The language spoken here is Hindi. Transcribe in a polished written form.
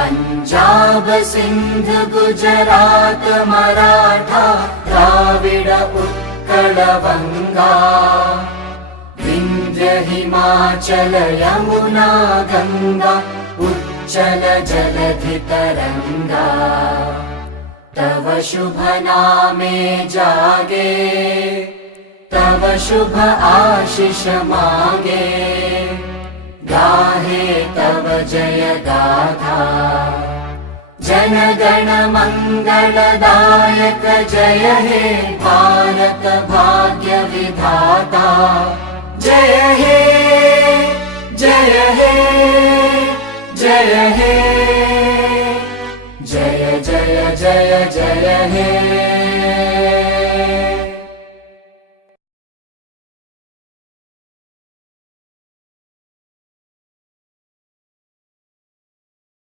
पंजाब सिंध गुजरात मराठा द्राविड उत्कल वंगा विंध्य हिमाचल यमुना गंगा उच्चल जलधि तरंगा तव शुभ नामे जागे तव शुभ आशीष मागे गाहे तव जय गाथा जन गण मंगलदायक जय हे भारत भाग्य विधाता जय हे जय हे जय हे जय जय जय जय हे।